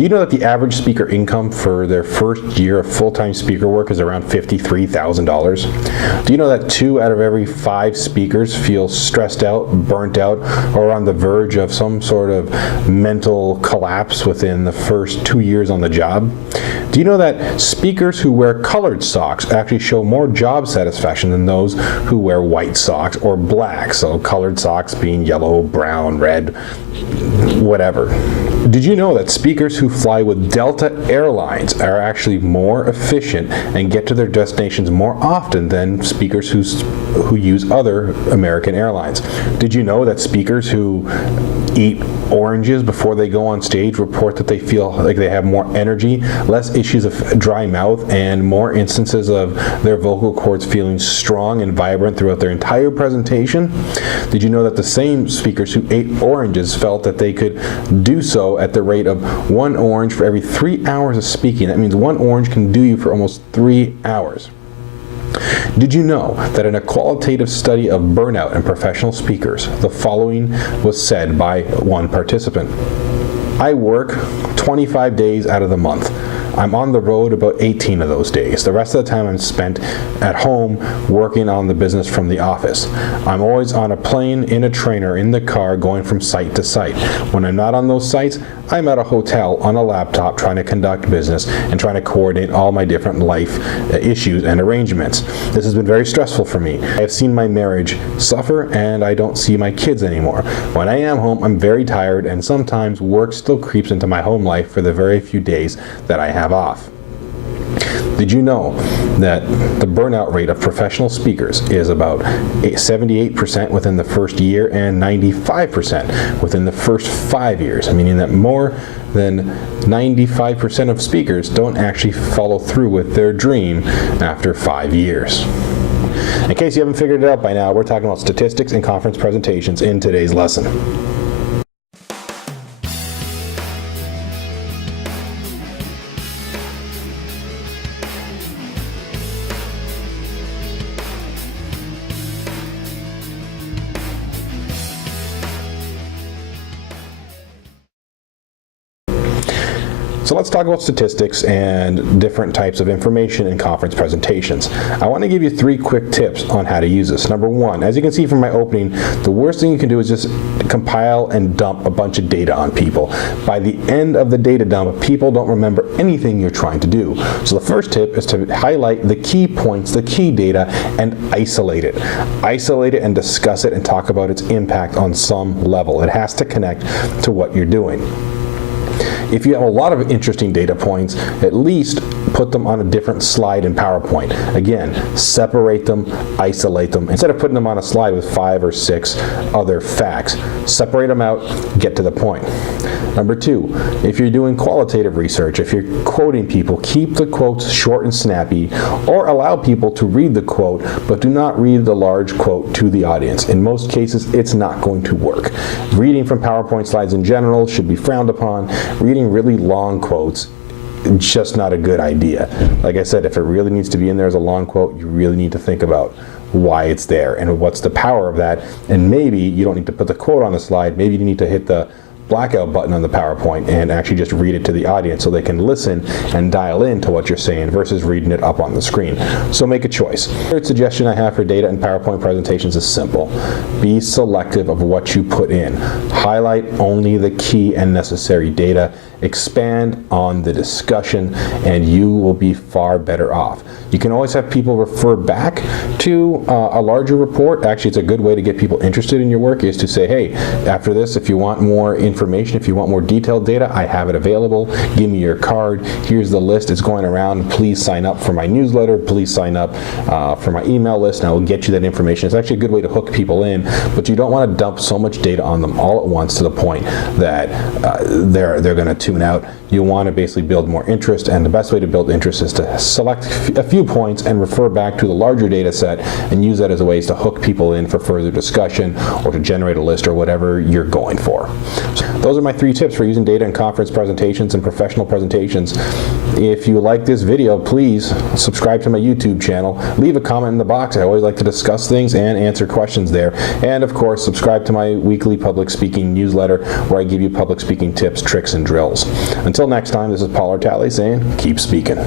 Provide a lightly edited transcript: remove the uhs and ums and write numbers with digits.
Do you know that the average speaker income for their first year of full-time speaker work is around $53,000? Do you know that 2 out of every 5 speakers feel stressed out, burnt out, or on the verge of some sort of mental collapse within the first 2 years on the job? Do you know that speakers who wear colored socks actually show more job satisfaction than those who wear white socks or black? So colored socks being yellow, brown, red, whatever. Did you know that speakers who fly with Delta Airlines are actually more efficient and get to their destinations more often than speakers who use other American airlines? Did you know that speakers who eat oranges before they go on stage report that they feel like they have more energy, less issues of dry mouth, and more instances of their vocal cords feeling strong and vibrant throughout their entire presentation? Did you know that the same speakers who ate oranges felt that they could do so at the rate of 1 orange for every 3 hours of speaking? That means 1 orange can do you for almost 3 hours. Did you know that in a qualitative study of burnout in professional speakers, the following was said by one participant? I work 25 days out of the month. I'm on the road about 18 of those days. The rest of the time I'm spent at home working on the business from the office. I'm always on a plane, in a train, or in the car going from site to site. When I'm not on those sites, I'm at a hotel on a laptop trying to conduct business and trying to coordinate all my different life issues and arrangements. This has been very stressful for me. I have seen my marriage suffer, and I don't see my kids anymore. When I am home, I'm very tired, and sometimes work still creeps into my home life for the very few days that I have off. Did you know that the burnout rate of professional speakers is about 78% within the first year and 95% within the first 5 years, meaning that more than 95% of speakers don't actually follow through with their dream after 5 years. In case you haven't figured it out by now, we're talking about statistics and conference presentations in today's lesson. So let's talk about statistics and different types of information in conference presentations. I want to give you 3 quick tips on how to use this. Number 1, as you can see from my opening, the worst thing you can do is just compile and dump a bunch of data on people. By the end of the data dump, people don't remember anything you're trying to do. So the first tip is to highlight the key points, the key data, and isolate it. Isolate it and discuss it and talk about its impact on some level. It has to connect to what you're doing. If you have a lot of interesting data points, at least put them on a different slide in PowerPoint. Again, separate them, isolate them. Instead of putting them on a slide with 5 or 6 other facts, separate them out, get to the point. Number 2, if you're doing qualitative research, if you're quoting people, keep the quotes short and snappy, or allow people to read the quote, but do not read the large quote to the audience. In most cases, it's not going to work. Reading from PowerPoint slides in general should be frowned upon. Reading really long quotes, just not a good idea. Like I said, if it really needs to be in there as a long quote, you really need to think about why it's there and what's the power of that. And maybe you don't need to put the quote on the slide. Maybe you need to hit the blackout button on the PowerPoint and actually just read it to the audience so they can listen and dial in to what you're saying versus reading it up on the screen. So make a choice. Third suggestion I have for data and PowerPoint presentations is simple. Be selective of what you put in. Highlight only the key and necessary data. Expand on the discussion, and you will be far better off. You can always have people refer back to a larger report. Actually, it's a good way to get people interested in your work is to say, hey, after this, if you want more information, if you want more detailed data, I have it available. Give me your card. Here's the list. It's going around. Please sign up for my newsletter. Please sign up for my email list, and I will get you that information. It's actually a good way to hook people in, but you don't want to dump so much data on them all at once to the point that they're going to tune out. You want to basically build more interest, and the best way to build interest is to select a few points and refer back to the larger data set and use that as a way to hook people in for further discussion or to generate a list or whatever you're going for. So those are my 3 tips for using data in conference presentations and professional presentations. If you like this video, please subscribe to my YouTube channel. Leave a comment in the box. I always like to discuss things and answer questions there. And of course, subscribe to my weekly public speaking newsletter where I give you public speaking tips, tricks, and drills. Until next time, this is Paul Artale saying, keep speaking.